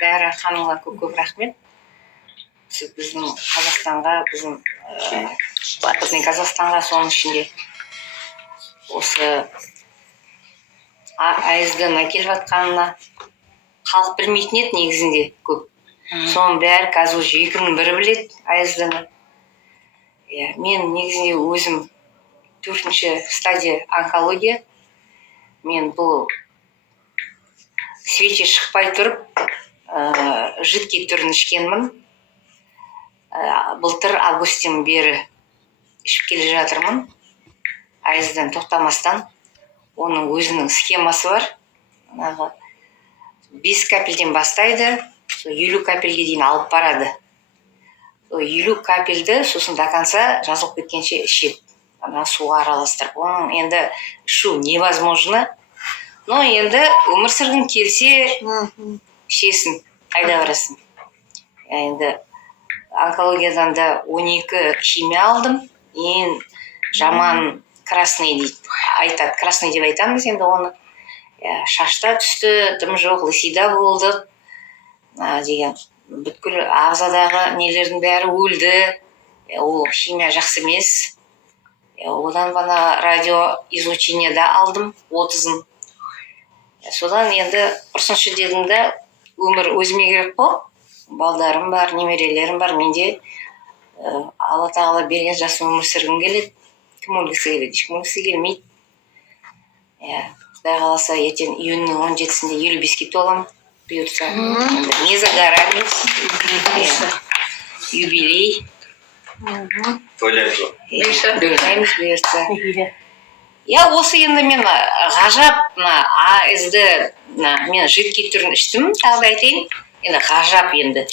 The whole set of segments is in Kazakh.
Дайра ханымға көп рахмет. Сіз біздің Қазақстанға, біздің Қазақстанға соның ішінде осы АСД-ны әкеліп жатқанына халық білмейтін еді негізінде көп. Соның бәрі қазір уже 2-ның бірі біледі АСД-ны. Мен негізінде өзім 4-ші стадия онкология. Мен бұл свечи шықпай тұрып, жидкий түрін ішкенмін. Былтыр августтен бері ішіп келе жатырмын. АСД-дан тоқтамастан. Оның өзінің схемасы бар. 5 капельден бастайды, 50 капельге дейін алып барады. 50 капельді сосын до конца жазылып кеткенше ішеді. Суға араластырып. Оның енді ішу невозможно. Но енді өмір сүргің келсе, ішесің, қайда барасың. Енді онкологиядан да 12 химия алдым. Ең жаман красный дейді. Айтады, красный деп айтамыз енді оны. Шашта түсті, дым жоқ, лысида болды деген. Бүткіл ағзадағы нелердің бәрі өлді. Ол химия жақсы емес. Одан бана радиоизлучение да алдым 30-ын. Содан енді ұрсыншы дедімді өмір өзіме керек қой. Балдарым бар, немерелерім бар. Менде Алла тағала берген жасым өмір сүргім келеді. Кім өлгісі келеді? Ешкім өлгісі келмейді. Құдай қаласа ертең июньнің 17-сінде 55-ке толам. Бұйырса. Не за горами. Юбилей. Тойлаймыз бұйырса. Осы енді мен ғажап АСД мен жидкий түрін іштім, тағы да айтайын. Енді ғажап енді.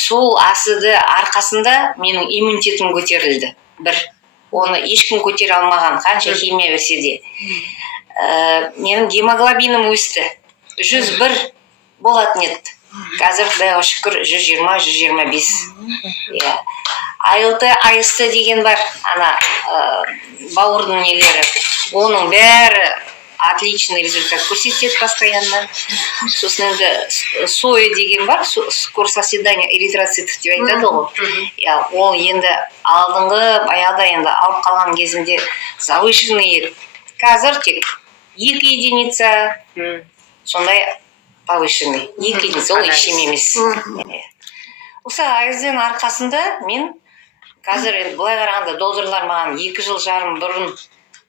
Сол АСД арқасында менің иммунитетім көтерілді. Бір. Оны ешкім көтере алмаған, қанша химия берсе де. Менің гемоглобинім өсті. 101 болатын еді. Қазір құдайға шүкір 120-125. АЛТ, АСТ деген бар, бауырдың нелері. Оның бәрі отличный результат көрсетеді постоянно. Сосын енді СОЭ деген бар, скорость соседания эритроцитов деп айтады ғой. Ол енді алдыңғы баяғыда енді ауырып қалған кезінде завышенный еді. Қазір тек 2 единица, сондай повышенный. 2 единица, ол ешкім емес. Осы АСД-ның арқасында мен қазір енді былай қарағанда докторлар маған 2 жыл жарым бұрын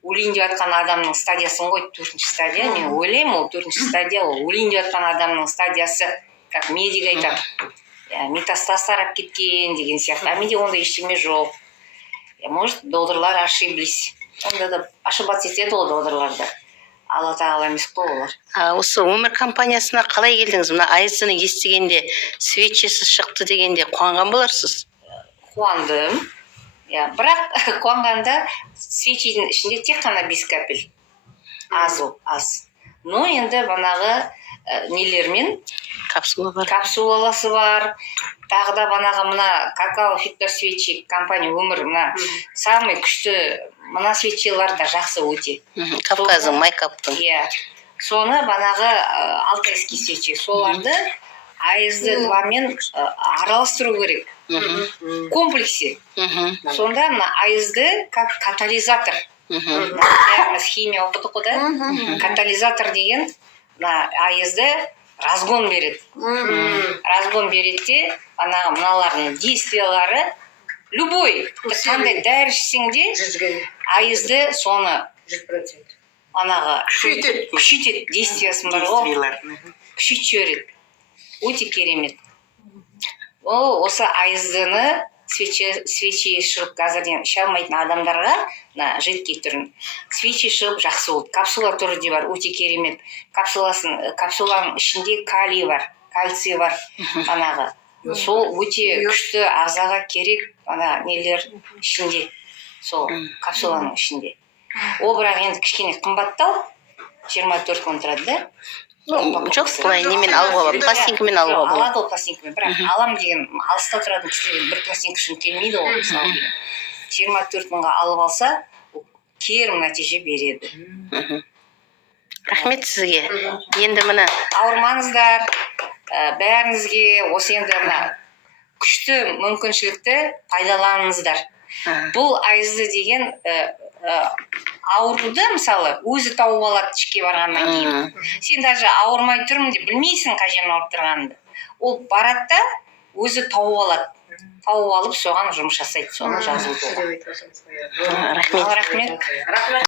өлейін деп жатқан адамның стадиясын ғой, 4-ші стадия. Мен ойлаймын, ол 4-ші стадия, ол өлейін деп жатқан адамның стадиясы, как медик айтады. Метастаз тарап кеткен деген сияқты. Менде онда ештеме жоқ. Может, докторлар ошиблись. Онда да ошибаться етеді ол докторларда. Алла тағала емес қой олар. Осы өмір компаниясына қалай келдіңіз? Мына АСД-ны естігенде, свечесі шықты дегенде қуанған боларсыз? Қуандым. Бірақ қуанғанда свечидің ішінде тек қана 5 капель. Аз. Но енді банағы нелермен капсулаласы бар. Тағы да банағы мына какао фитнес свечи компания өмір мына самый күшті мына свечилар да жақсы өте. Кавказың, майкаптың. Соны банағы алтайский свечи. Соларды АСД-2-мен араластыру керек. Комплексе. Сонда мына АСД как катализатор. Бәріміз химия оқыдық қой да. Катализатор деген АСД разгон береді. Разгон береді де, мыналардың действиялары любой, қандай дәрі ішсең де АСД соны күшейтеді. Действиясын бар ғой. Күшейтіп жібереді. Өте керемет. Осы АСД-ны свечи шығып қазірден іше алмайтын адамдарға, жидкий түрін, свечи шығып жақсы болды. Капсула түрі де бар, өте керемет. Капсуланың ішінде калий бар, кальций бар. Сол өте күшті ағзаға керек нелер ішінде, сол капсуланың ішінде. Ол бірақ енді кішкене қымбаттау, 24 мың тұрады да. Жоқ, бұлай немен алуға, пластинкамен алуға болады. Алады ол пластинкамен, бірақ алам деген алыста тұратын кісілер бір пластинка үшін келмейді ол. 24 мыңға алып алса, керім нәтиже береді. Рахмет сізге. Енді міне ауырмаңыздар, бәріңізге осы енді мына күшті мүмкіншілікті пайдаланыңыздар. Бұл айызды деген ауруды мысалы өзі тауып алады ішке барғаннан кейін. Сен даже ауырмай тұрмын деп білмейсің қай жерің ауырып тұрғаныңды. Ол барады да өзі тауып алады. Тауып алып соған жұмыс жасайды. Соны жазылды. Рахмет. Рахмет.